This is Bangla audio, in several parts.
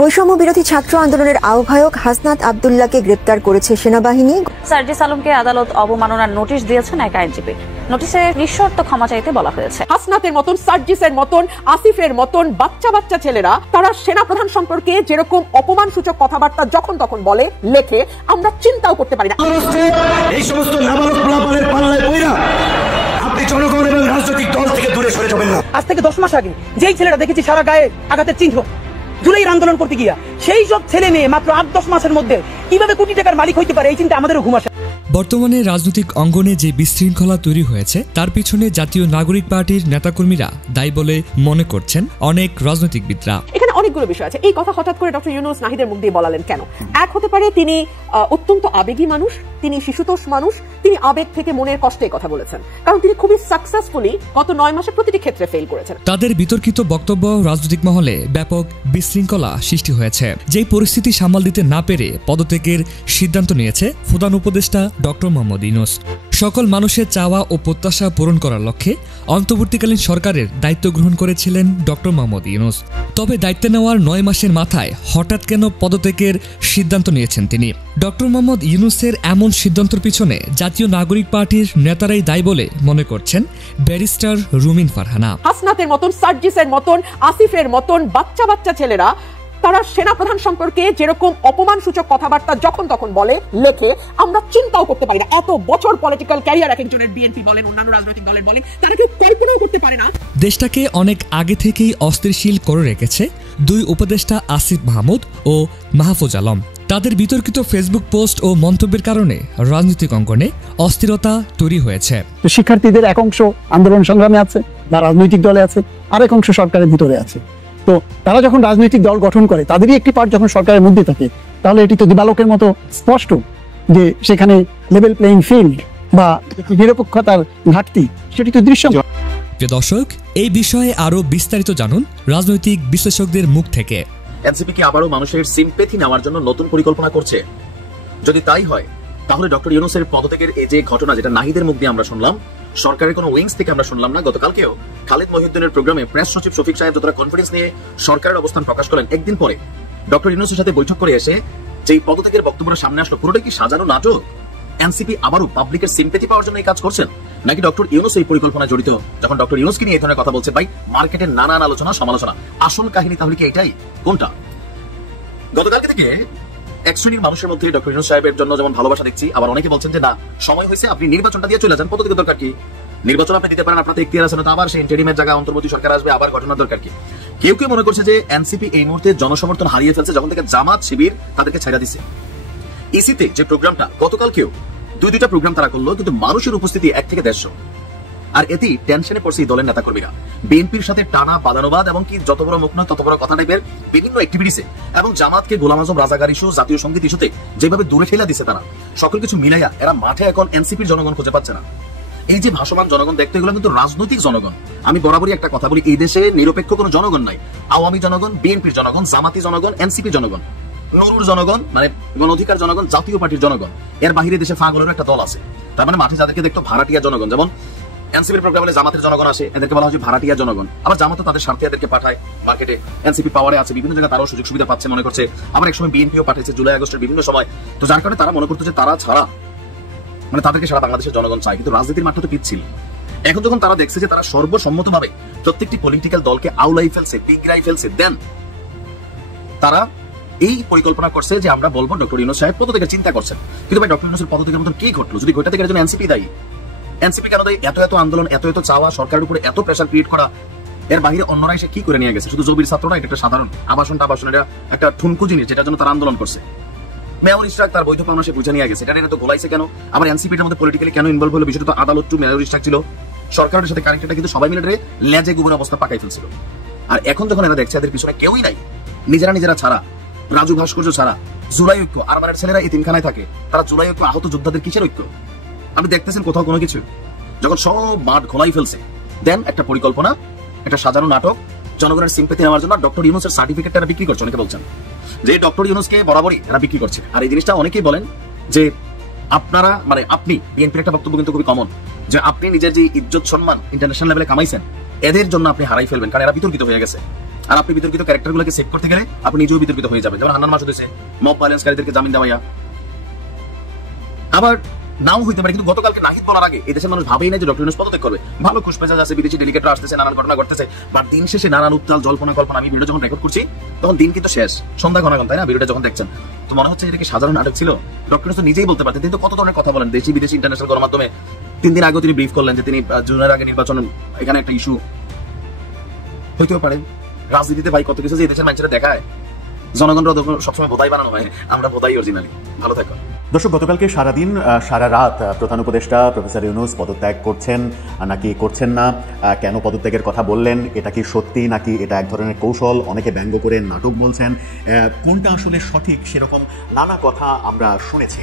বৈষম্য বিরোধী ছাত্র আন্দোলনের আহ্বায়ক হাসনাত আব্দুল্লাহকে গ্রেপ্তার করেছে সেনাবাহিনী। সার্জিস আলমকে আদালত অবমাননার নোটিশ দিয়েছেন এক আইনজীবী। নোটিশে নিঃশর্ত ক্ষমা চাইতে বলা হয়েছে। হাসনাতের মতন, সার্জিসের মতন, আসিফের মতন বাচ্চা ছেলেরা তারা সেনাপ্রধান সম্পর্কে যেরকম অপমানসূচক কথাবার্তা যখন তখন বলে, লেখে, আমরা চিন্তাও করতে পারি না। এই সমস্ত নাবালক পোলাপানের পাল্লায় পড়া আপনি জনগণ এবং রাজনৈতিক দল থেকে দূরে সরে যাবেন না। আজ থেকে 10 মাস আগে যেই ছেলেটা দেখেছি সারা গায়ে আঘাতের চিহ্ন, জুলাইয়ের আন্দোলন করতে গিয়া, সেই সব ছেলে মেয়ে মাত্র 8-10 মাসের মধ্যে কিভাবে কোটি টাকার মালিক হইতে পারে, এই চিন্তা আমাদেরও ঘুম আসে। বর্তমানে রাজনৈতিক অঙ্গনে যে বিশৃঙ্খলা তৈরি হয়েছে তার পিছনে জাতীয় নাগরিক পার্টির নেতাকর্মীরা দায়ী বলে মনে করছেন অনেক রাজনৈতিকবিদরা। এখানে অনেকগুলো বিষয় আছে। এই কথা হঠাৎ করে ডক্টর ইউনূস নাহিদের মুখ দিয়ে বলালেন কেন? এক হতে পারে তিনি অত্যন্ত আবেগী মানুষ, তিনি শিশুতোষ মানুষ, তিনি আবেগ থেকে মনের কষ্টে কথা বলেছেন, কারণ তিনি খুবই সাকসেসফুলি গত 9 মাসে প্রতিটি ক্ষেত্রে ফেল করেছেন। তাদের বিতর্কিত বক্তব্য রাজনৈতিক মহলে ব্যাপক বিশৃঙ্খলা সৃষ্টি হয়েছে। যেই পরিস্থিতি সামাল দিতে না পেরে পদত্যাগের সিদ্ধান্ত নিয়েছে প্রধান উপদেষ্টা ডক্টর মোহাম্মদ ইউনূস। সকল মানুষের চাওয়া ও প্রত্যাশা পূরণ করার লক্ষ্যে অন্তর্বর্তীকালীন সরকারের দায়িত্ব গ্রহণ করেছিলেন ডক্টর মোহাম্মদ ইউনূস। তবে দায়িত্ব নেওয়ার 9 মাসের মাথায় হঠাৎ কেন পদত্যাগের সিদ্ধান্ত নিয়েছেন তিনি? ডক্টর মোহাম্মদ ইউনূসের এমন সিদ্ধান্তের পিছনে জাতীয় নাগরিক পার্টির নেতারাই দায়ী বলে মনে করছেন ব্যারিস্টার রুমিন ফারহানা। হাসনাতের মতন, সার্জিসের মতন, আসিফের মতন বাচ্চা ছেলেরা তারা সেনাপ্রধান সম্পর্কে যেরকম অপমানসূচক কথাবার্তা যখন তখন বলে, লেখে, আমরা চিন্তাও করতে পারি না। এত বছর পলিটিক্যাল ক্যারিয়ার এক একজনের, বিএনপি বলেন, অন্যান্য রাজনৈতিক দলের বলেন, তারা কেউ কল্পনাও করতে পারে না। দেশটাকে অনেক আগে থেকেই অস্থিতিশীল করে রেখেছে 2 উপদেষ্টা আসিফ মাহমুদ ও মাহফুজ আলম। তাদের বিতর্কিত ফেসবুক পোস্ট ও মন্তব্যের কারণে রাজনৈতিক অঙ্গনে অস্থিরতা তৈরি হয়েছে। শিক্ষার্থীদের এক অংশ আন্দোলন সংগ্রামে আছে বা রাজনৈতিক দলে আছে, আরেক অংশ সরকারের ভিতরে আছে। তো তারা যখন রাজনৈতিক দল গঠন করে, তাদেরই একটি পার্ট যখন সরকারের মধ্যে থাকে, তাহলে এটি তো দিবালোকের মতো স্পষ্ট যে সেখানে লেভেল প্লেইং ফিল্ড বা নিরপেক্ষতার ঘাটতি সেটি তো দৃশ্যমান। প্রিয় দর্শক, এই বিষয়ে আরো বিস্তারিত জানুন রাজনৈতিক বিশ্লেষকদের মুখ থেকে। এনসিপি কি আবারও মানুষের সিম্পেথি নেওয়ার জন্য নতুন পরিকল্পনা করছে? যদি তাই হয়, তাহলে ডক্টর ইউনূসের পদত্যাগের এই যে ঘটনা, যেটা নাহিদের মুখ দিয়ে আমরা শুনলাম, সরকারের কোনো উইংস থেকে আমরা শুনলাম না। গতকালকেও খালিদ মহিউদ্দিনের প্রোগ্রামে প্রেস সচিব শফিক সাহেব যতটা কনফিডেন্স নিয়ে সরকারের অবস্থান প্রকাশ করেন, একদিন পরে ডক্টর ইউনূসের সাথে বৈঠক করে এসে যেই পদত্যাগের বক্তব্যটা সামনে আসলো, পুরোটাই কি সাজানো নাটক? এনসিপি আবারও পাবলিকের সিম্পেথি পাওয়ার জন্য এই কাজ করছেন, নাকি ডক্টর ইউনূস এই পরিকল্পনায় জড়িত? যখন ডক্টর ইউনূসকে নিয়ে এই ধরনের কথা বলছে, ভাই, মার্কেটের নানান আলোচনা সমালোচনা, আসল কাহিনী তাহলে কি এটাই? কোনটা? গতকালকে থেকে এক শ্রেণীর মানুষের মধ্যে ডক্টর ইউনূস সাহেবের জন্য যেমন ভালোবাসা দেখছি, আবার অনেকে বলছেন যে না, সময় হয়েছে, আপনি নির্বাচনটা দিয়ে চলে যান, পদত্যাগের দরকার কি? নির্বাচন আপনি দিতে পারেন, আপনাদের ইখতিয়ার আছে, না আবার সেই ইন্টারিমের জায়গা অন্তর্বর্তী সরকার আসবে, আবার ঘটনার দরকার কি? কেউ কেউ মনে করছে যে এনসিপি এই মুহূর্তে জনসমর্থন হারিয়ে ফেলছে যখন থেকে জামাত শিবির তাদেরকে ছাইড়া দিছে। ইসিতে যে প্রোগ্রামটা গতকালকেও 2-2টা প্রোগ্রাম তারা করলো, কিন্তু মানুষের উপস্থিতি 1 থেকে 150। আর এতেই টেনশনে পড়ছে এই দলের নেতাকর্মীরা। বিএনপির সাথে টানা বাদানুবাদ এবং কি যত বড় মুখ নয় তত বড় কথা টাইপের বিভিন্ন অ্যাক্টিভিটিসে, এবং জামাতকে গোলাম আজম রাজাকার ইস্যু, জাতীয় সংগীত ইস্যুতে যেভাবে দূরে ঠেলা দিছে তারা, সকল কিছু মিলাইয়া এরা মাঠে এখন এনসিপির জনগণ খুঁজে পাচ্ছে না। এই যে ভাসমান জনগণ দেখতে, এগুলো কিন্তু রাজনৈতিক জনগণ। আমি বরাবরই একটা কথা বলি, এই দেশে নিরপেক্ষ কোনো জনগণ নাই। আওয়ামী জনগণ, বিএনপির জনগণ, জামাতি জনগণ, এনসিপি জনগণ, নুরুর জনগণ, মানে গণ অধিকার জনগণ, জাতীয় পার্টির জনগণ। এর বাহিরে দেশে ফাগলের একটা দল আছে। তার মানে মাঠে যাদেরকে দেখতো ভাড়াটিয়া জনগণ, যেমন এনসিপির প্রোগ্রামে জামাতের জনগণ আসে, এদেরকে বলা হয় ভাড়াটিয়া জনগণ। আবার জামাতও তাদের স্বার্থে এদেরকে পাঠায় মার্কেটে। এনসিপি পাওয়ারে আছে, বিভিন্ন জায়গায় তারাও সুযোগ সুবিধা পাচ্ছে মনে করছে। আবার একসময় বিএনপিও পাঠিয়েছে জুলাই আগস্টের বিভিন্ন সময়। তো যার কারণে তারা মনে করতো যে তারা ছাড়া, মানে তাদেরকে সারা বাংলাদেশের জনগণ চায়, কিন্তু রাজনীতির মাঠটা তো পিচ্ছিল। এখন যখন তারা দেখছে যে তারা সর্বসম্মতভাবে প্রত্যেকটি পলিটিক্যাল দলকে আউলাই ফেলছে, পিগড়াই ফেলছে, দেন তারা এই পরিকল্পনা করছে যে আমরা বলবো ডক্টর ইউনূস সাহেব পদত্যাগের চিন্তা করছেন। কিন্তু ভাই, ডক্টর ইউনূসের পদত্যাগের মতন কি ঘটলো? যদি ঘটে থাকে এর জন্য এনসিপি দায়ী। এনসিপি কেন দায়ী? এত আন্দোলন, এত চাওয়া, সরকারের উপরে এত প্রেসার ক্রিয়েট করা, এর বাইরে অন্যরা এসে কি করে নিয়ে গেছে? শুধু জবির ছাত্ররা, এটা একটা সাধারণ আবাসনটা একটা ঠুনকু জিনিস, যেটার জন্য তারা আন্দোলন করছে। মেয়র ইশরাক তার বৈধ পাওনা সে বুঝে নিয়ে গেছে, এটা তো গোলাইছে কেন? আবার এনসিপির মধ্যে পলিটিক্যালি কেন ইনভলভ হলো? বিষয়টা তো আদালত টু মেয়র ইশরাক ছিল, সরকারের সাথে কানেক্টেড, কিন্তু সবাই মিলে লেজে গুবর অবস্থা পাকাই ফেলছিল। আর এখন যখন এরা দেখছে এদের পিছনে কেউই নাই, নিজেরা ছাড়া, রাজু ভাস্কর্য ছাড়া, জুলাই ঐক্য, আরমানের ছেলেরা এই তিনখানায় থাকে, তারা জুলাই ঐক্য, আহত যোদ্ধাদের কিসের ঐক্য? আপনি দেখতেছেন কোথাও কোনো কিছু? যখন সব মাঠ ঘোলাই ফেলছে, দেন একটা পরিকল্পনা, একটা সাজানো নাটক, জনগণের সিম্পেথি নেওয়ার জন্য ডক্টর ইউনূসের সার্টিফিকেট তারা বিক্রি করছে। অনেকে বলছেন যে ডক্টর ইউনূসকে বরাবরই এরা বিক্রি করছে। আর এই জিনিসটা অনেকেই বলেন যে আপনারা, মানে আপনি, বিএনপির একটা বক্তব্য কিন্তু খুবই কমন, যে আপনি নিজের যে ইজ্জত সম্মান ইন্টারন্যাশনাল লেভেলে কামাইছেন, এদের জন্য আপনি হারাই ফেলবেন, কারণ এরা বিতর্কিত হয়ে গেছে। আর আপনি বিতর্কিত ক্যারেক্টারগুলোকে সেভ করতে গেলে আপনি নিজেও বিতর্কিত হয়ে যাবেন। যেমন হান্নান মাসুদ হয়েছে মব ভায়োলেন্সকারীদেরকে জামিন দেওয়া, আবার নাও হইতে পারে। কিন্তু গতকালকে নাহিদ বলার আগে এই দেশের মানুষ ভাবেই না যে ডক্টর ইউনূস পদত্যাগ করবে। ভালো খুশমেজাজ আছে, বিদেশি ডেলিগেটরা আসতেছে, নানান ঘটনা ঘটতেছে, বাট দিন শেষে নানান উত্তাল জল্পনা কল্পনা। আমি ভিডিও যখন রেকর্ড করছি তখন দিন কিন্তু শেষ, সন্ধ্যা ঘনাঘন, তাই না? ভিডিওটা যখন দেখছেন তো মনে হচ্ছে এটা কি সাধারণ নাটক ছিল? ডক্টর ইউনূস নিজেই বলতে পারতেন, তিনি তো কত ধরনের কথা বলেন দেশি বিদেশি ইন্টারন্যাশনাল গণমাধ্যমে। 3 দিন আগেও তিনি ব্রিফ করলেন যে তিনি জুনের আগে নির্বাচন, এখানে একটা ইস্যু হইতেও পারে। রাজনীতিতে ভাই কত কিছু যে দেশের মানুষেরা দেখায়, জনগণরা সবসময় বোধাই বানানো হয়, আমরা বোধাই অরিজিনালি। ভালো থাকো দর্শক। গতকালকে সারাদিন সারা রাত প্রধান উপদেষ্টা প্রফেসর ইউনূস পদত্যাগ করছেন নাকি করছেন না, কেন পদত্যাগের কথা বললেন, এটা কি সত্যি নাকি এটা এক ধরনের কৌশল, অনেকে ব্যঙ্গ করে নাটক বলছেন, কোনটা আসলে সঠিক, সেরকম নানা কথা আমরা শুনেছি।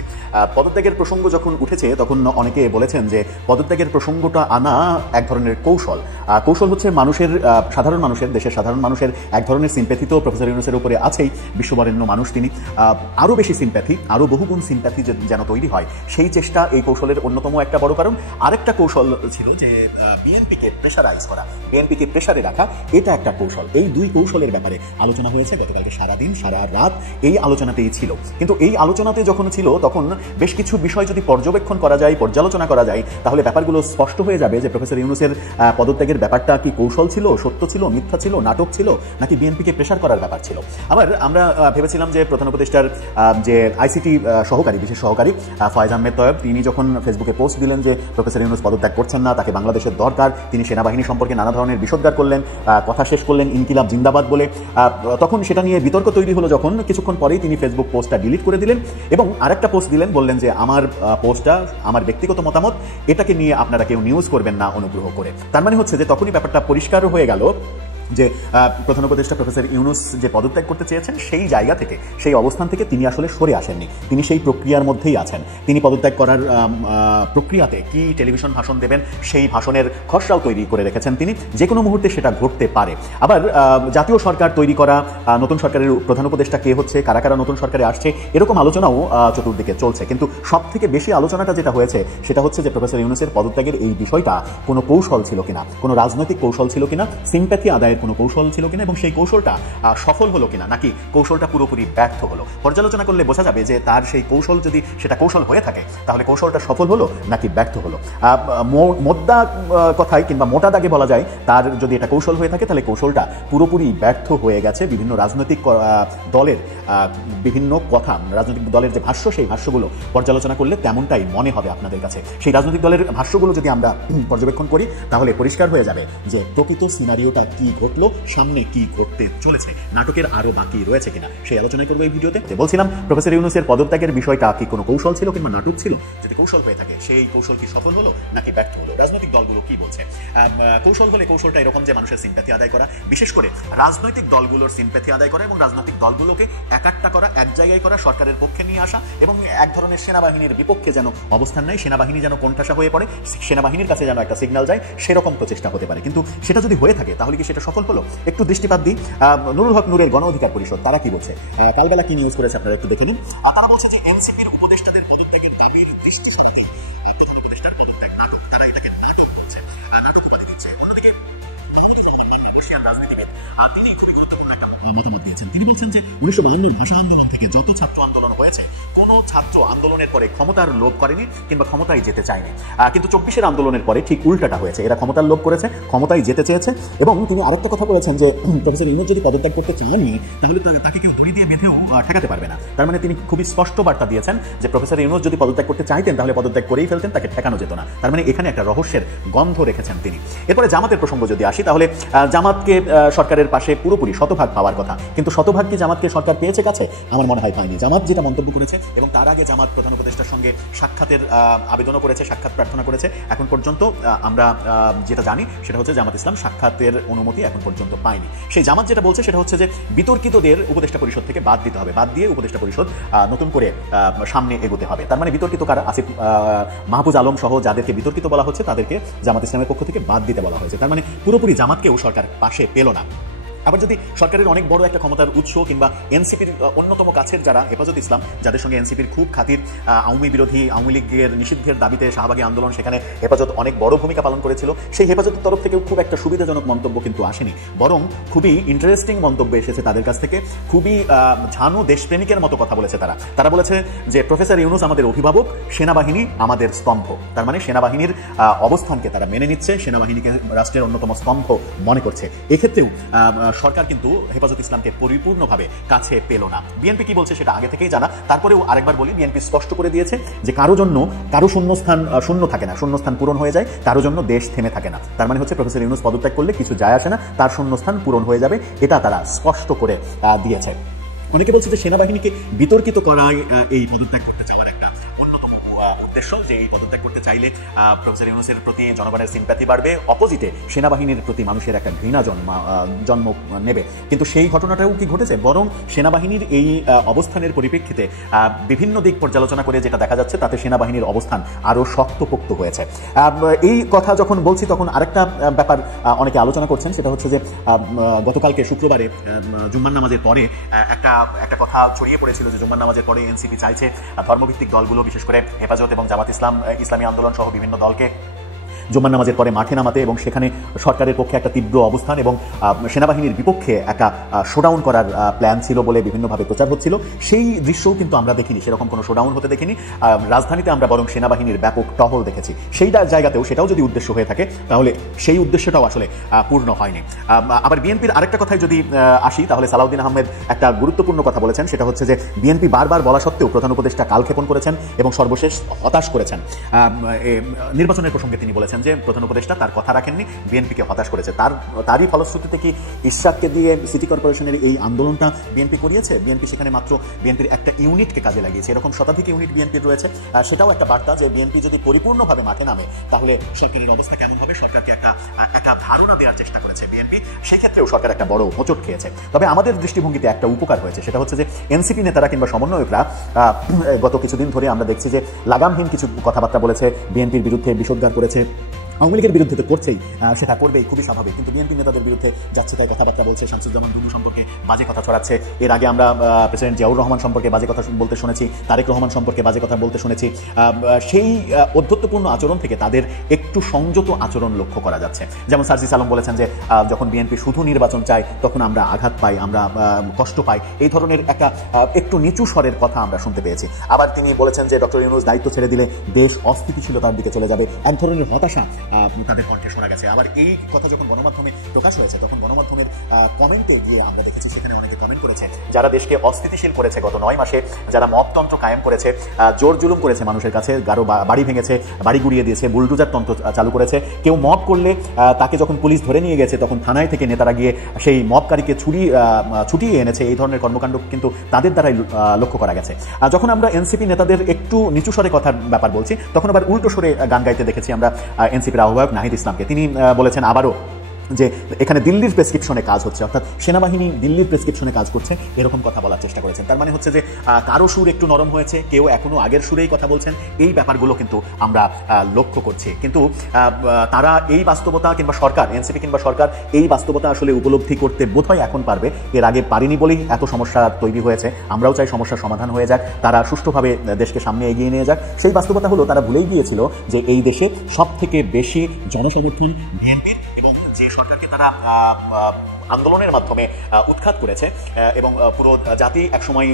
পদত্যাগের প্রসঙ্গ যখন উঠেছে তখন অনেকে বলেছেন যে পদত্যাগের প্রসঙ্গটা আনা এক ধরনের কৌশল। কৌশল হচ্ছে মানুষের, সাধারণ মানুষের, দেশের সাধারণ মানুষের এক ধরনের সিম্প্যাথি তো প্রফেসর ইউনূসের উপরে আছেই, বিশ্ববরেণ্য মানুষ তিনি, আরও বেশি সিম্প্যাথি, আরও বহুগুণ সিম্প্যাথি যেন তৈরি হয়, সেই চেষ্টা এই কৌশলের অন্যতম একটা বড় কারণ। আরেকটা কৌশল ছিল যে বিএনপিকে প্রেশারাইজ করা, বিএনপিকে প্রেশারে রাখা, এটা একটা কৌশল। এই দুই কৌশলের ব্যাপারে আলোচনা হয়েছে গতকালকে সারাদিন সারা রাত, এই আলোচনাতেই ছিল। কিন্তু এই আলোচনাতে যখন ছিল তখন বেশ কিছু বিষয় যদি পর্যবেক্ষণ করা যায়, পর্যালোচনা করা যায়, তাহলে ব্যাপারগুলো স্পষ্ট হয়ে যাবে যে প্রফেসর ইউনূসের পদত্যাগের ব্যাপারটা কি কৌশল ছিল, সত্য ছিল, মিথ্যা ছিল, নাটক ছিল, নাকি বিএনপিকে প্রেশার করার ব্যাপার ছিল। আবার আমরা ভেবেছিলাম যে প্রধান উপদেষ্টার যে আইসিটি সহকারী, বিশেষ সহকারী ফয়েজ আহমেদ তয়েব, তিনি যখন ফেসবুকে পোস্ট দিলেন যে প্রফেসর ইউনূস পদত্যাগ করছেন না, তাকে বাংলাদেশের দরকার, তিনি সেনাবাহিনী সম্পর্কে নানা ধরনের বিষোদ্গার করলেন, কথা শেষ করলেন ইনকিলাব জিন্দাবাদ বলে, তখন সেটা নিয়ে বিতর্ক তৈরি হলো। যখন কিছুক্ষণ পরেই তিনি ফেসবুক পোস্টটা ডিলিট করে দিলেন এবং আরেকটা পোস্ট দিলেন, বললেন যে আমার পোস্টটা আমার ব্যক্তিগত মতামত, এটাকে নিয়ে আপনারা কেউ নিউজ করবেন না অনুগ্রহ করে। তার মানে হচ্ছে যে তখনই ব্যাপারটা পরিষ্কার হয়ে গেল যে প্রধান উপদেষ্টা প্রফেসর ইউনূস যে পদত্যাগ করতে চেয়েছেন সেই জায়গা থেকে, সেই অবস্থান থেকে তিনি আসলে সরে আসেননি, তিনি সেই প্রক্রিয়ার মধ্যেই আছেন। তিনি পদত্যাগ করার প্রক্রিয়াতে কি টেলিভিশন ভাষণ দেবেন সেই ভাষণের খসড়াও তৈরি করে রেখেছেন তিনি, যে কোনো মুহূর্তে সেটা ঘটতে পারে। আবার জাতীয় সরকার তৈরি করা, নতুন সরকারের প্রধান উপদেষ্টা কে হচ্ছে, কারা কারা নতুন সরকারে আসছে, এরকম আলোচনাও চতুর্দিকে চলছে। কিন্তু সব থেকে বেশি আলোচনাটা যেটা হয়েছে সেটা হচ্ছে যে প্রফেসর ইউনূসের পদত্যাগের এই বিষয়টা কোনো কৌশল ছিল কিনা, কোনো রাজনৈতিক কৌশল ছিল কিনা, সিম্প্যাথি আদায়ের কোনো কৌশল ছিল কিনা, এবং সেই কৌশলটা সফল হলো কিনা, নাকি কৌশলটা পুরোপুরি ব্যর্থ হলো। পর্যালোচনা করলে বোঝা যাবে যে তার সেই কৌশল, যদি সেটা কৌশল হয়ে থাকে তাহলে কৌশলটা সফল হলো নাকি ব্যর্থ হলো। মোদ্দা কথায় কিংবা মোটা দাগে বলা যায়, তার যদি এটা কৌশল হয়ে থাকে তাহলে কৌশলটা পুরোপুরি ব্যর্থ হয়ে গেছে। বিভিন্ন রাজনৈতিক দলের বিভিন্ন কথা, রাজনৈতিক দলের যে ভাষ্য, সেই ভাষ্যগুলো পর্যালোচনা করলে তেমনটাই মনে হবে আপনাদের কাছে। সেই রাজনৈতিক দলের ভাষ্যগুলো যদি আমরা পর্যবেক্ষণ করি তাহলে পরিষ্কার হয়ে যাবে যে প্রকৃত সিনারিওটা কি ঘটলো, সামনে কি ঘটতে চলেছে, নাটকের আরো বাকি রয়েছে কিনা, সেই আলোচনা করবো এই ভিডিওতে। বলছিলাম প্রফেসর ইউনূসের পদত্যাগের বিষয়টা কি কোনো কৌশল ছিল কিংবা নাটক ছিল? যদি কৌশল হয়ে থাকে সেই কৌশল কি সফল হলো নাকি ব্যর্থ হলো? রাজনৈতিক দলগুলো কি বলছে? কৌশল হলে কৌশলটা এরকম যে মানুষের সিম্প্যাথি আদায় করা, বিশেষ করে রাজনৈতিক দলগুলোর সিম্প্যাথি আদায় করা এবং রাজনৈতিক দলগুলোকে একাট্টা করা, এক জায়গায় করা, সরকারের পক্ষে নিয়ে আসা এবং এক ধরনের সেনাবাহিনীর বিপক্ষে যেন অবস্থান নেয়, সেনাবাহিনী যেন কোণঠাসা হয়ে পড়ে, সেনাবাহিনীর কাছে যেন একটা সিগন্যাল যায়, সেরকম প্রচেষ্টা হতে পারে। কিন্তু সেটা যদি হয়ে থাকে তাহলে কি সেটা সফল হলো? একটু দৃষ্টিপাত দিই নুরুল হক নূরের গণ অধিকার পরিষদ, তারা কি বলছে, কালবেলা কি নিউজ করেছে আপনারা একটু দেখে নিন। তারা বলছে যে এনসিপির উপদেষ্টাদের পদত্যাগের দাবির দৃষ্টি সরাতেই প্রধান উপদেষ্টার পদত্যাগ নাটক, তারা এটাকে নাটক বলছে, নাটক উপাধি দিচ্ছে। অন্যদিকে রাশিয়ার রাজনীতিবিদ তিনি খুবই গুরুত্বপূর্ণ একটা মতামত দিয়েছেন। তিনি বলছেন যে 1952 ভাষা আন্দোলন থেকে যত ছাত্র আন্দোলন হয়েছে, কোনো ছাত্র আন্দোলনের পরে ক্ষমতার লোভ করেনি কিংবা ক্ষমতায় যেতে চায়নি, কিন্তু 24-এর আন্দোলনের পরে ঠিক উল্টাটা হয়েছে, এরা ক্ষমতার লোভ করেছে, ক্ষমতায় যেতে চেয়েছে। এবং তিনি আরেকটা কথা বলেছেন যে প্রফেসর ইউনূস যদি পদত্যাগ করতে চাননি তাহলে তাকে কেউ দড়ি দিয়ে বেঁধেও ঠেকাতে পারবে না। তার মানে তিনি খুবই স্পষ্ট বার্তা দিয়েছেন যে প্রফেসর ইউনূস যদি পদত্যাগ করতে চাইতেন তাহলে পদত্যাগ করেই ফেলতেন, তাকে ঠেকানো যেত না। তার মানে এখানে একটা রহস্যের গন্ধ রেখেছেন তিনি। এরপরে জামাতের প্রসঙ্গ যদি আসি, তাহলে জামাতকে সরকারের পাশে পুরোপুরি শতভাগ পাওয়ার কথা, কিন্তু শতভাগ কি জামাতকে সরকার পেয়েছে কাছে? আমার মনে হয় পায়নি। জামাত যেটা মন্তব্য করেছে এবং তার আগে জামাত প্রধান উপদেষ্টার সঙ্গে সাক্ষাতের আবেদনও করেছে, সাক্ষাৎ প্রার্থনা করেছে, এখন পর্যন্ত আমরা যেটা জানি সেটা হচ্ছে জামাত ইসলাম সাক্ষাতের অনুমতি এখন পর্যন্ত পায়নি। সেই জামাত যেটা বলছে সেটা হচ্ছে যে বিতর্কিতদের উপদেষ্টা পরিষদ থেকে বাদ দিতে হবে, বাদ দিয়ে উপদেষ্টা পরিষদ নতুন করে সামনে এগোতে হবে। তার মানে বিতর্কিত কারা, আসিফ মাহফুজ আলম সহ যাদেরকে বিতর্কিত বলা হচ্ছে তাদেরকে জামাত ইসলামের পক্ষ থেকে বাদ দিতে বলা হয়েছে। তার মানে পুরোপুরি জামাতকেও সরকার পাশে পেল না। আবার যদি সরকারের অনেক বড় একটা ক্ষমতার উৎস কিংবা এনসিপির অন্যতম কাছের যারা হেফাজত ইসলাম, যাদের সঙ্গে এনসিপির খুব খাতির, আওয়ামী বিরোধী, আওয়ামী লীগের নিষিদ্ধের দাবিতে শাহবাগী আন্দোলন, সেখানে হেফাজত অনেক বড় ভূমিকা পালন করেছিল, সেই হেফাজতের তরফ থেকেও খুব একটা সুবিধাজনক মন্তব্য কিন্তু আসেনি, বরং খুবই ইন্টারেস্টিং মন্তব্য এসেছে তাদের কাছ থেকে। খুবই ঝানু দেশপ্রেমিকের মতো কথা বলেছে তারা বলেছে যে প্রফেসর ইউনূস আমাদের অভিভাবক, সেনাবাহিনী আমাদের স্তম্ভ। তার মানে সেনাবাহিনীর অবস্থানকে তারা মেনে নিচ্ছে, সেনাবাহিনীকে রাষ্ট্রের অন্যতম স্তম্ভ মনে করছে। এক্ষেত্রেও সরকার কিন্তু হেফাজত ইসলামকে পরিপূর্ণভাবে কাছে পেল না। বিএনপি কি বলছে সেটা আগে থেকেই জানা, তারপরেও আরেকবার বলি, বিএনপি স্পষ্ট করে দিয়েছে যে কারো জন্য কারো শূন্য থাকে না, শূন্যস্থান পূরণ হয়ে যায়, কারো জন্য দেশ থেমে থাকে না। তার মানে হচ্ছে প্রফেসর ইউনূস পদত্যাগ করলে কিছু যায় আসে না, তার শূন্যস্থান পূরণ হয়ে যাবে, এটা তারা স্পষ্ট করে দিয়েছে। অনেকে বলছে যে সেনাবাহিনীকে বিতর্কিত করায় এই পদত্যাগ করতে চাওয়ার একটা অন্যতম উদ্দেশ্য, যে এই পদত্যাগ করতে চাইলে প্রফেসর ইউনূসের প্রতি জনগণের সিম্প্যাথি বাড়বে, অপোজিটে সেনাবাহিনীর প্রতি মানুষের একটা ঘৃণা জন্ম নেবে। কিন্তু সেই ঘটনাটাও কি ঘটেছে? বরং সেনাবাহিনীর এই অবস্থানের পরিপ্রেক্ষিতে বিভিন্ন দিক পর্যালোচনা করে যেটা দেখা যাচ্ছে, তাতে সেনাবাহিনীর অবস্থান আরও শক্তপোক্ত হয়েছে। এই কথা যখন বলছি তখন আরেকটা ব্যাপার অনেকে আলোচনা করছেন, সেটা হচ্ছে যে গতকালকে শুক্রবারে জুম্মার নামাজের পরে একটা কথা ছড়িয়ে পড়েছিল যে জুম্মার নামাজের পরে এনসিপি চাইছে ধর্মভিত্তিক দলগুলো, বিশেষ করে হেফাজত এবং জামাত ইসলাম, ইসলামী আন্দোলন সহ বিভিন্ন দলকে জুম্মার নামাজের পরে মাঠে নামাতে এবং সেখানে সরকারের পক্ষে একটা তীব্র অবস্থান এবং সেনাবাহিনীর বিপক্ষে একটা শোডাউন করার প্ল্যান ছিল বলে বিভিন্নভাবে প্রচার হচ্ছিল। সেই দৃশ্যও কিন্তু আমরা দেখিনি, সেরকম কোনো শোডাউন হতে দেখিনি। রাজধানীতে আমরা বরং সেনাবাহিনীর ব্যাপক টহল দেখেছি। সেই জায়গাতেও সেটাও যদি উদ্দেশ্য হয়ে থাকে, তাহলে সেই উদ্দেশ্যটাও আসলে পূর্ণ হয়নি। আবার বিএনপির আরেকটা কথায় যদি আসি, তাহলে সালাউদ্দিন আহমেদ একটা গুরুত্বপূর্ণ কথা বলেছেন, সেটা হচ্ছে যে বিএনপি বারবার বলা সত্ত্বেও প্রধান উপদেষ্টা কালক্ষেপণ করেছেন এবং সর্বশেষ হতাশ করেছেন। নির্বাচনের প্রসঙ্গে তিনি বলেছেন যে প্রধান উপদেষ্টা তার কথা রাখেননি, বিএনপিকে হতাশ করেছে। তারই ফলশ্রুতিতে কি ইশরাককে দিয়ে সিটি কর্পোরেশনের এই আন্দোলনটা বিএনপি করিয়েছে? বিএনপি সেখানে মাত্র বিএনপির একটা ইউনিটকে কাজে লাগিয়েছে, এরকম শতাধিক ইউনিট বিএনপির রয়েছে। সেটাও একটা বার্তা যে বিএনপি যদি পরিপূর্ণভাবে মাঠে নামে, তাহলে সরকারের অবস্থা কেমন হবে, সরকারকে একটা ধারণা দেওয়ার চেষ্টা করেছে বিএনপি। সেই ক্ষেত্রেও সরকার একটা বড় হোঁচট খেয়েছে। তবে আমাদের দৃষ্টিভঙ্গিতে একটা উপকার হয়েছে, সেটা হচ্ছে যে এনসিপি নেতারা কিংবা সমন্বয়করা গত কিছুদিন ধরে আমরা দেখছি যে লাগামহীন কিছু কথাবার্তা বলেছে, বিএনপির বিরুদ্ধে বিষোদ্গার করেছে। আওয়ামী লীগের বিরুদ্ধে তো করছেই, সেটা করবেই, খুবই স্বাভাবিক। কিন্তু বিএনপি নেতাদের বিরুদ্ধে যাচ্ছে তাই কথাবার্তা বলছে, শামসুজ্জামান দুলু সম্পর্কে বাজে কথা ছড়াচ্ছে। এর আগে আমরা প্রেসিডেন্ট জিয়াউর রহমান সম্পর্কে বাজে কথা বলতে শুনেছি, তারেক রহমান সম্পর্কে বাজে কথা বলতে শুনেছি। সেই অধ্যত্বপূর্ণ আচরণ থেকে তাদের একটু সংযত আচরণ লক্ষ্য করা যাচ্ছে। যেমন সার্জিস আলম বলেছেন যে যখন বিএনপি শুধু নির্বাচন চায় তখন আমরা আঘাত পাই, আমরা কষ্ট পাই, এই ধরনের একটা একটু নিচু স্বরের কথা আমরা শুনতে পেয়েছি। আবার তিনি বলেছেন যে ডক্টর ইউনূস দায়িত্ব ছেড়ে দিলে দেশ অস্থিতিশীলতার দিকে চলে যাবে, এক ধরনের হতাশা তাদের কণ্ঠে শোনা গেছে। আবার এই কথা যখন গণমাধ্যমে প্রকাশ হয়েছে, তখন গণমাধ্যমের কমেন্টে গিয়ে আমরা দেখেছি সেখানে অনেকে কমেন্ট করেছে, যারা দেশকে অস্থিতিশীল করেছে গত 9 মাসে, যারা মবতন্ত্র কায়েম করেছে, জোর জুলুম করেছে মানুষের কাছে, গারো বাড়ি ভেঙেছে, বাড়ি গুড়িয়ে দিয়েছে, বুলডোজার তন্ত্র চালু করেছে। কেউ মব করলে তাকে যখন পুলিশ ধরে নিয়ে গেছে, তখন থানায় থেকে নেতারা গিয়ে সেই মবকারীকে ছুটিয়ে এনেছে। এই ধরনের কর্মকাণ্ড কিন্তু তাদের দ্বারাই লক্ষ্য করা গেছে। যখন আমরা এনসিপি নেতাদের একটু নিচু স্বরে কথার ব্যাপার বলছি, তখন আবার উল্টো স্বরে গান গাইতে দেখেছি আমরা এনসিপির আহ্বায়ক নাহিদ ইসলামকে। তিনি বলেছেন আবারও যে এখানে দিল্লির প্রেসক্রিপশনে কাজ হচ্ছে, অর্থাৎ সেনাবাহিনী দিল্লির প্রেসক্রিপশনে কাজ করছে, এরকম কথা বলার চেষ্টা করেছেন। তার মানে হচ্ছে যে কারো সুর একটু নরম হয়েছে, কেউ এখনো আগের সুরেই কথা বলছেন, এই ব্যাপারগুলো কিন্তু আমরা লক্ষ্য করছি। কিন্তু তারা এই বাস্তবতা কিংবা সরকার, এনসিপি কিংবা সরকার এই বাস্তবতা আসলে উপলব্ধি করতে বোধহয় এখন পারবে। এর আগে পারিনি বলেই এত সমস্যা তৈরি হয়েছে। আমরাও চাই সমস্যার সমাধান হয়ে যাক, তারা সুষ্ঠুভাবে দেশকে সামনে এগিয়ে নিয়ে যাক। সেই বাস্তবতা হলো তারা ভুলেই গিয়েছিল যে এই দেশে সব থেকে বেশি জনসমর্থন বিএনপির, যে সরকারকে তারা আন্দোলনের মাধ্যমে উৎখাত করেছে এবং পুরো জাতি একসময়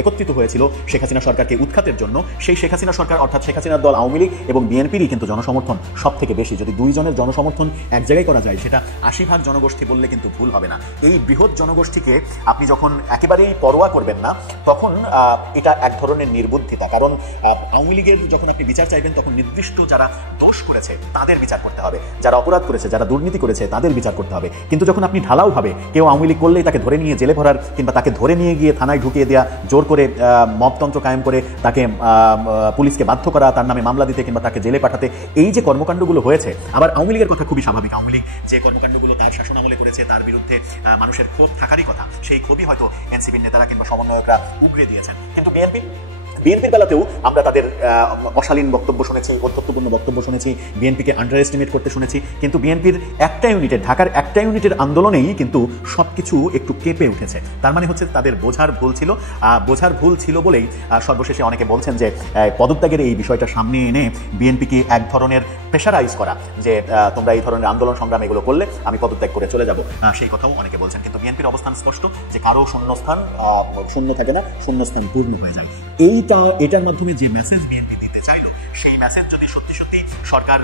একত্রিত হয়েছিল শেখ হাসিনা সরকারকে উৎখাতের জন্য। সেই শেখ হাসিনা সরকার অর্থাৎ শেখ হাসিনার দল আওয়ামী লীগ এবং বিএনপিরই কিন্তু জনসমর্থন সব থেকে বেশি। যদি দুইজনের জনসমর্থন এক জায়গায় করা যায়, সেটা 80 জনগোষ্ঠী বললে কিন্তু ভুল হবে না। এই বৃহৎ জনগোষ্ঠীকে আপনি যখন একেবারেই পরোয়া করবেন না, তখন এটা এক ধরনের নির্বুদ্ধিতা। কারণ আওয়ামী লীগের যখন আপনি বিচার চাইবেন, তখন নির্দিষ্ট যারা দোষ করেছে তাদের বিচার করতে হবে, যারা অপরাধ করেছে, যারা দুর্নীতি করেছে তাদের বিচার করতে হবে। কিন্তু যখন আপনি ঢালাওভাবে কেউ আওয়ামী লীগ করলেই তাকে ধরে নিয়ে জেলে ভরার কিংবা তাকে ধরে নিয়ে গিয়ে থানায় ঢুকিয়ে দেওয়া, জোর করে মবতন্ত্র কায়েম করে তাকে পুলিশকে বাধ্য করা, তার নামে মামলা দিতে কিংবা তাকে জেলে পাঠাতে, এই যে কর্মকাণ্ডগুলো হয়েছে, আবার আওয়ামী লীগের কথা খুবই স্বাভাবিক। আওয়ামী লীগ যে কর্মকাণ্ডগুলো তার শাসনামলে করেছে, তার বিরুদ্ধে মানুষের ক্ষোভ থাকারই কথা, সেই ক্ষোভই হয়তো এনসিপির নেতারা কিংবা সমন্বয়করা উগরে দিয়েছেন। কিন্তু বিএনপি বিএনপির বেলাতেও আমরা তাদের অশালীন বক্তব্য শুনেছি, কর্তৃত্বপূর্ণ বক্তব্য শুনেছি, বিএনপিকে আন্ডার এস্টিমেট করতে শুনেছি, কিন্তু বিএনপির একটা ইউনিটের, ঢাকার একটা ইউনিটের আন্দোলনেই কিন্তু সবকিছু একটু কেঁপে উঠেছে। তার মানে হচ্ছে তাদের বোঝার ভুল ছিল বলেই সর্বশেষে অনেকে বলছেন যে পদত্যাগের এই বিষয়টা সামনে এনে বিএনপিকে এক ধরনের প্রেশারাইজ করা, যে তোমরা এই ধরনের আন্দোলন সংগ্রাম এগুলো করলে আমি পদত্যাগ করে চলে যাব, সেই কথাও অনেকে বলছেন। কিন্তু বিএনপির অবস্থান স্পষ্ট যে কারো শূন্যস্থান শূন্য থাকে না, শূন্যস্থান পূর্ণ হয়ে যায়। এটার মাধ্যমে যে মেসেজ বিএনপি দিতে চাইলো, সেই মেসেজ যদি সত্যি সরকার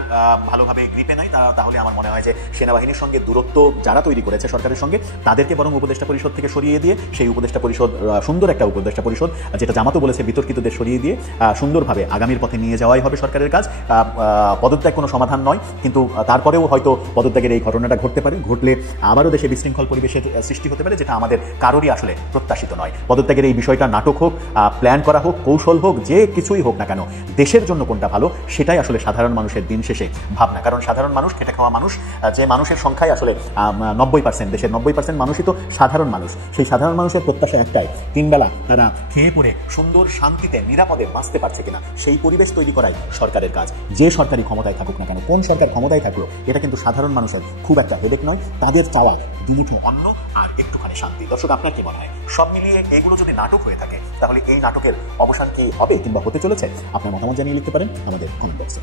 ভালোভাবে গ্রিপে নেয়, তাহলে আমার মনে হয় যে সেনাবাহিনীর সঙ্গে দূরত্ব যারা তৈরি করেছে সরকারের সঙ্গে, তাদেরকে বরং উপদেষ্টা পরিষদ থেকে সরিয়ে দিয়ে সেই উপদেষ্টা পরিষদ, সুন্দর একটা উপদেষ্টা পরিষদ, যেটা জামাতও বলেছে বিতর্কিতদের সরিয়ে দিয়ে সুন্দরভাবে আগামীর পথে নিয়ে যাওয়াই হবে সরকারের কাজ। পদত্যাগ কোনো সমাধান নয়, কিন্তু তারপরেও হয়তো পদত্যাগের এই ঘটনাটা ঘটতে পারে, ঘটলে আবারও দেশে বিশৃঙ্খল পরিবেশের সৃষ্টি হতে পারে, যেটা আমাদের কারোরই আসলে প্রত্যাশিত নয়। পদত্যাগের এই বিষয়টা নাটক হোক, প্ল্যান করা হোক, কৌশল হোক, যে কিছুই হোক না কেন, দেশের জন্য কোনটা ভালো সেটাই আসলে সাধারণ মানুষের দিন শেষে ভাবনা। কারণ সাধারণ মানুষ, খেটে খাওয়া মানুষ, যে মানুষের সংখ্যায় আসলে 90%, দেশের 90% মানুষই তো সাধারণ মানুষ। সেই সাধারণ মানুষের প্রত্যাশা একটাই, তিনবেলা তারা খেয়ে পরে সুন্দর শান্তিতে নিরাপদে বাঁচতে পারছে কিনা, সেই পরিবেশ তৈরি করাই সরকারের কাজ। যে সরকারি ক্ষমতায় থাকুক না কেন, কোন সরকার ক্ষমতায় থাকলো, এটা কিন্তু সাধারণ মানুষের খুব একটা হেডেক নয়। তাদের চাওয়া দুমুঠো অন্ন আর একটুখানি শান্তি। দর্শক, আপনার কি মনে হয়? সব মিলিয়ে এগুলো যদি নাটক হয়ে থাকে, তাহলে এই নাটকের অবসান কি হবে কিংবা হতে চলেছে? আপনার মতামত জানিয়ে লিখতে পারেন আমাদের কমেন্ট বক্সে।